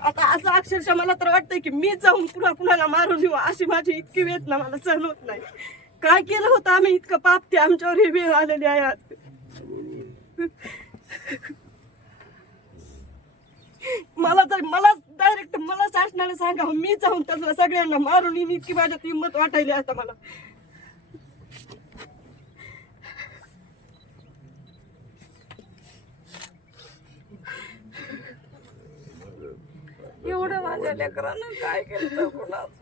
आता असं अक्षरशः मला तर वाटतंय की मी जाऊन कुणाला मारून येऊ अशी माझी इतकी वेदना मला सहन होत नाही. काय केलं होतं आम्ही इतकं पाप ते आमच्यावर हे वेळ आलेली आहे आज. मला डायरेक्ट मला शासनाने सांगावं मी जाऊन त्याला सगळ्यांना मारून येईन इतकी माझ्यात हिंमत वाटायली आता मला. एवढं माझ्या लेकरानं काय केलं कुणाचं.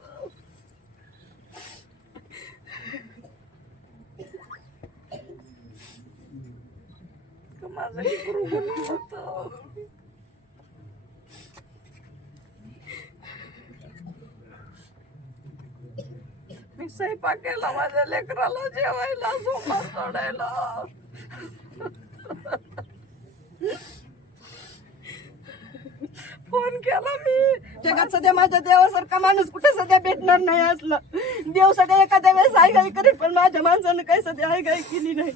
माझं लेकरू गुन्हा होतं. मी स्वयंपाक केला माझ्या लेकराला जेवायला सोमवार चढायला. फोन केला मी. जगात सध्या माझ्या देवासारखा माणूस कुठे सध्या भेटणार नाही असला. देव सध्या एखाद्या वेळेस आयघाई करेल पण माझ्या माणसानं काही सध्या आयघाई केली नाही.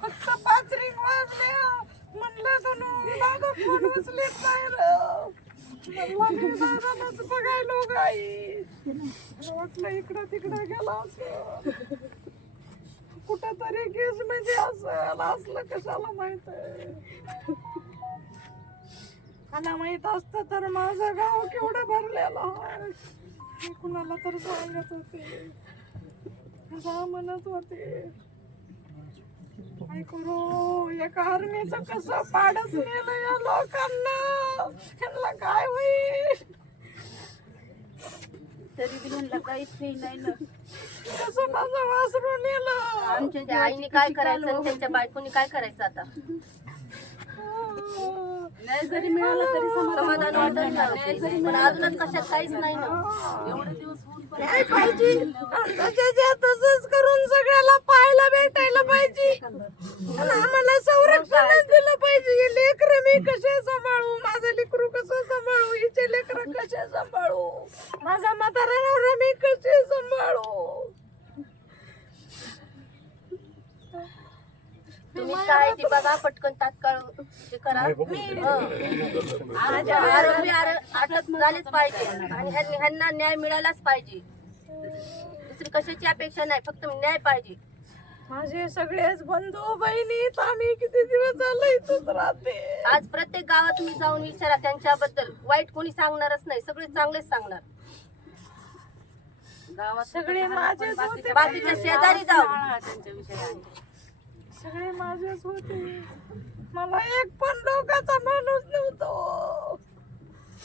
फक्त 5 रिंग वाजल्या म्हणलं दादा फोन उचलेत नाही दादालाच बघायलो गाई. वाटलं इकडं तिकडं गेला असं कुठं तरी केस म्हणजे असलं कशाला माहित आहे. मला माहित असतं तर माझं गाव केवढं भरलेलं आहे. कुणाला तर सांगत होते जा म्हणत होते. काय करू एका आर्मीचं कसं पाडच नेलं या लोकांना. त्यांना काय होईल तरी बी म्हणलं काहीच नाही ना. कसं माझं वासरू नेलं. आमच्या त्या आईने काय करायचं आणि त्यांच्या बायकोनी काय करायचं आता. न्याय जरी मिळाला तरी समाधान वाटत नाही. पण अजूनच कशात काहीच नाही ना. एवढे दिवस न्याय पाहिजे. तसंच करून सगळ्याला पाहायला भेटायला पाहिजे. आणि आम्हाला संरक्षण दिलं पाहिजे. हे लेकर मी कसे सांभाळू. माझं लेकरू कसं सांभाळू. हिचे लेकर कसे सांभाळू. माझा म्हातारा नवरा मी कसे सांभाळू. तुम्ही काय ती बघा पटकन तात्काळ हे करा. आरोपी अटक झालेच पाहिजे आणि ह्यांना न्याय मिळालाच पाहिजे. दुसरी कशाची अपेक्षा नाही फक्त न्याय पाहिजे. माझे सगळेच बंधू बहिणी आम्ही किती दिवस झाले इथंच राहते. आज प्रत्येक गावात तुम्ही जाऊन विचारा त्यांच्याबद्दल वाईट कोणी सांगणारच नाही. सगळे चांगलेच सांगणार. गावात सगळे माझेच होते. बाकीच्या शेजारी जाऊ सगळे माझेच होते. मला एक पण लोकांचा माणूस नव्हतो.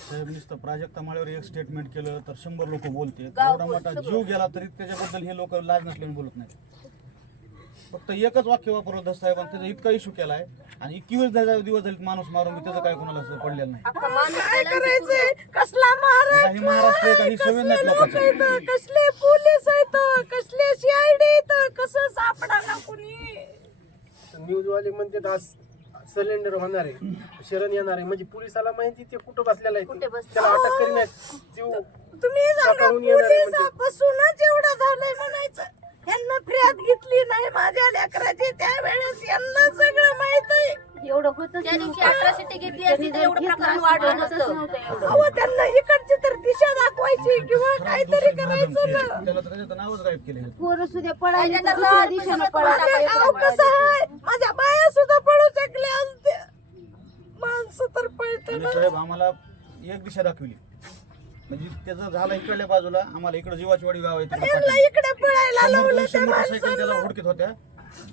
साहेब नुसतं प्राजक्ता माळ्यावर एक स्टेटमेंट केलं तर 100 लोक बोलते. एवढा मोठा जीव गेला तरी त्याच्याबद्दल हे लोक लाज नसल्याने बोलत नाही. फक्त एकच वाक्य वापरलं दस साहेबांनी त्याचा इतका इशू केलाय आणि 21 दिवस झाले माणूस मारून त्याचं काय कोणाला पडलेलं नाही. काय करायचंय. कसला महाराष्ट्र काही सवय नाही लोकांच्या. कसले पोलीस आहेत कसले सीआयडी आहेत कसं सापडा ना कुणी. न्यूजवाले म्हणते आज सिलेंडर होणार आहे शरण येणार आहे म्हणजे पोलिसाला माहिती ते कुठं बसलेला आहे त्याला अटक करीत. तुम्ही सांगा पोलिसापासूनच एवढं झालंय म्हणायचं. यांना फिर्याद घेतली नाही माझ्या लेकराची त्यावेळेस यांना सगळं माहित आहे. एवढं होतं त्या दिवशी अट्रॉसिटी घेतली असती तर एवढं प्रकरण वाढलं नसतं. अहो त्यांना इकडची तर दिशा दाखवायची किंवा काहीतरी करायचं ना. त्याला तर त्याचं नावच गायब केलं. पोरं सुद्धा पळाली दुसऱ्या दिशेने अहो कसं आहे माझ्या बाया सुद्धा पळू शकल्या असत्या. माणसं तर पळतं. साहेब आम्हाला एक दिशा दाखवली म्हणजे त्याचं झालं इकडल्या बाजूला आम्हाला इकडे जीवाची वाडी गाव आहे इकडे पळायला लावलं त्या मोटरसायकल त्याला हुडकीत होत्या.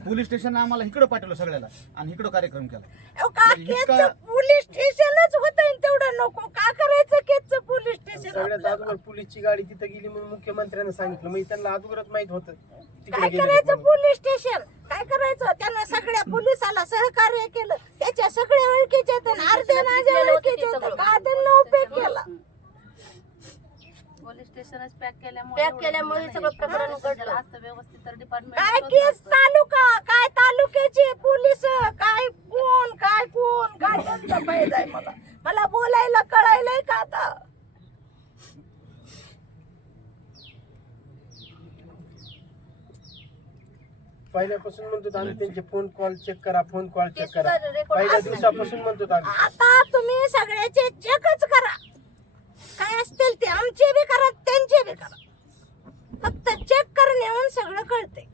पोलीस स्टेशन आम्हाला इकडे पाठवलं सगळ्याला आणि इकडे कार्यक्रम केला. पोलीस स्टेशनच होत तेवढं नको का करायचं केचं पोलीस स्टेशन. सगळ्यात अगोदर पोलीसची गाडी तिथे गेली म्हणून मुख्यमंत्र्यांना सांगितलं म्हणजे त्यांना अगोदरच माहित होतं काय करायचं. पोलीस स्टेशन काय करायचं. त्यांना सगळ्या पोलिसाला सहकार्य केलं. त्याच्या सगळ्या ओळखीचे अर्धे माझ्या ओळखीचे का त्यांना उपयोग केला. पोलीस स्टेशनच पॅक केल्यामुळे सगळं प्रकरण घडलं असतं व्यवस्थित. तर डिपार्टमेंट काय केस तालुका काय तालुक्याचे पोलीस काय कोण काय त्यांचा पाहिजे आहे. मला बोलायला कळायलंय का आता. पहिल्यापासून म्हणतो आम्ही त्यांचे फोन कॉल चेक करा, फोन कॉल ते चेक सुद्धा करा. रेकॉर्ड पहिल्या असतात. दिवसापासून म्हणतो आम्ही. आता तुम्ही सगळ्याचे चेकच करा, काय असतील ते आमचे बी करा त्यांचे बी करा, फक्त चेक करून येऊन सगळं कळते.